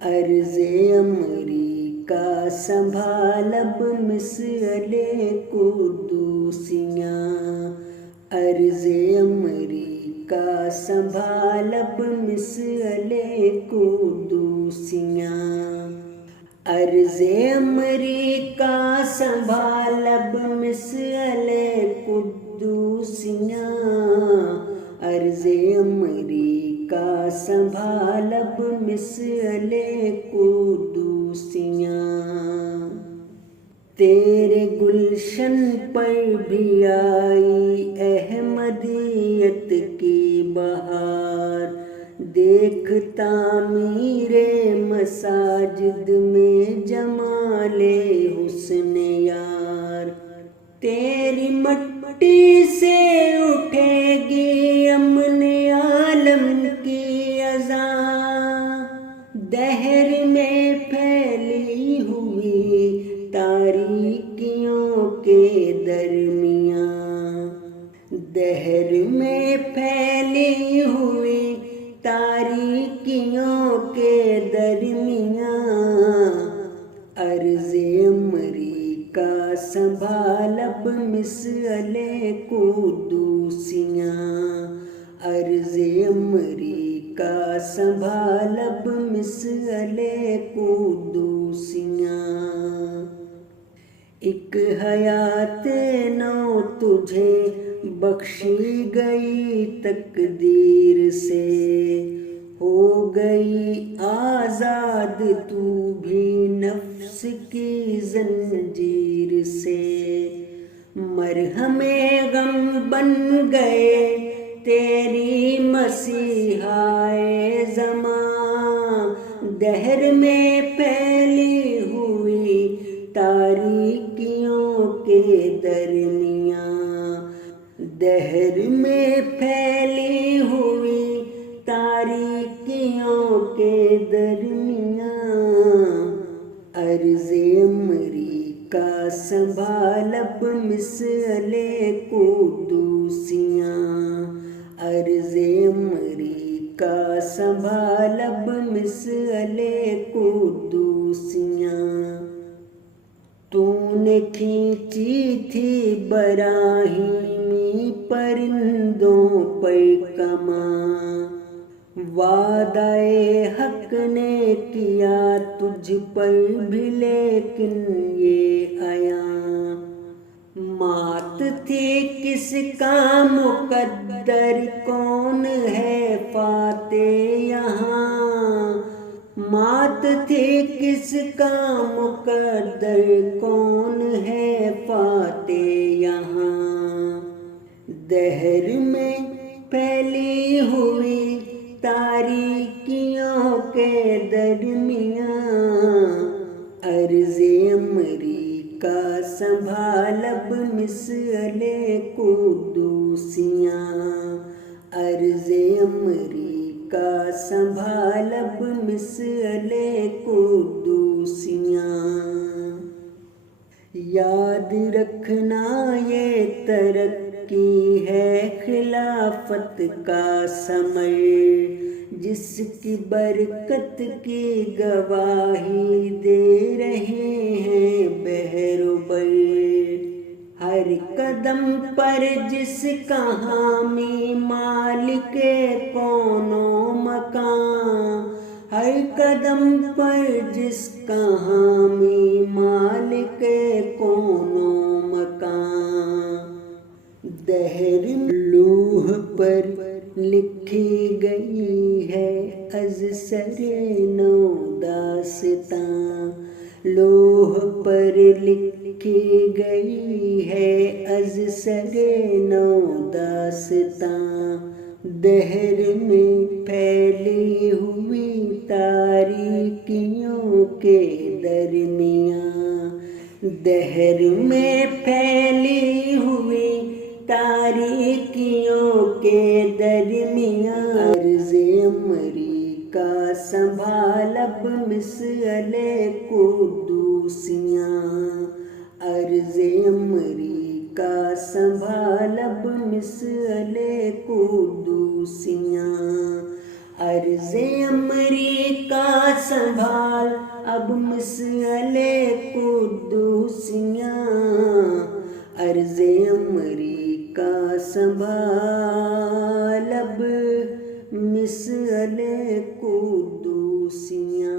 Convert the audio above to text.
عرض امریکہ سنبھال اب مسئلے قدوسیاں، عرض امریکہ سنبھال اب مسئلے قدوسیاں، عرض امریکہ سنبھال اب مسئلے قدوسیاں، عرض امریکہ سنبھال اب مسئلے قدوسیاں، تیرے گلشن پر بھی آئی احمدیت کی بہار، دیکھ تعمیر مساجد میں جمال حسن یار، تیری مٹی سے اٹھے گی امن عالم کی اذاں، دہر میں پھیلی ہوئی تاریکیوں کے درمیان، دہر میں پھیلی ہوئی تاریکیوں کے درمیان، عرض امریکہ سنبھال اب مسئلے قدوسیاں، عرض امریکہ سنبھال اب مسئلے قدوسیاں، ایک حیات نو تجھے بخشی گئی تقدیر سے، ہو گئی آزاد تو بھی نفس کی زنجیر سے، مرہم غم بن گئے تیری مسیحائے زماں، دہر میں پھیلی ہوئی تاریکیوں کے درمیان، دہر میں پھیلی ہوئی تاریکیوں کے درمیان، عرض امریکہ سنبھال اب مسئلے قدوسیاں، عرض امریکہ سنبھال اب مسئلے قدوسیاں، تو نے کھینچی تھی براہیمی پرندوں پر کماں، وعدہ حق نے کیا تجھ پر بھی لیکن یہ عیاں، مات تھی کس کا مقدر کون ہے فاتح یہاں، مات تھی کس کا مقدر کون ہے فاتح یہاں، دہر میں پھیلی ہوئی تاریکیوں کے درمیان، عرض امریکہ سنبھال اب مسئلے قدوسیاں، عرض امریکہ سنبھال اب مسئلے قدوسیاں، یاد رکھنا یہ ترقی ہے خلافت کا ثمر، جس کی برکت کی گواہی دے رہے ہیں بحر و بر، ہر قدم پر جس کا حامی مالک کون و مکان، ہر قدم پر جس کا حامی مالک کون و مکان، دہر لوح پر لکھی گئی ہے از سر نو داستاں، لوح پر لکھی گئی ہے از سر نو داستاں، دہر میں پھیلی ہوئی تاریکیوں کے درمیان، دہر میں پھیلی ہوئی تاریکیوں کے درمیان، عرض امریکہ سنبھال اب مسئلے قدوسیاں، عرض امریکہ سنبھال اب مسئلے قدوسیاں، عرض امریکہ سنبھال اب مسئلہ قدوسیاں، عرض امریکہ سنبھال اب مسئلہ قدوسیاں۔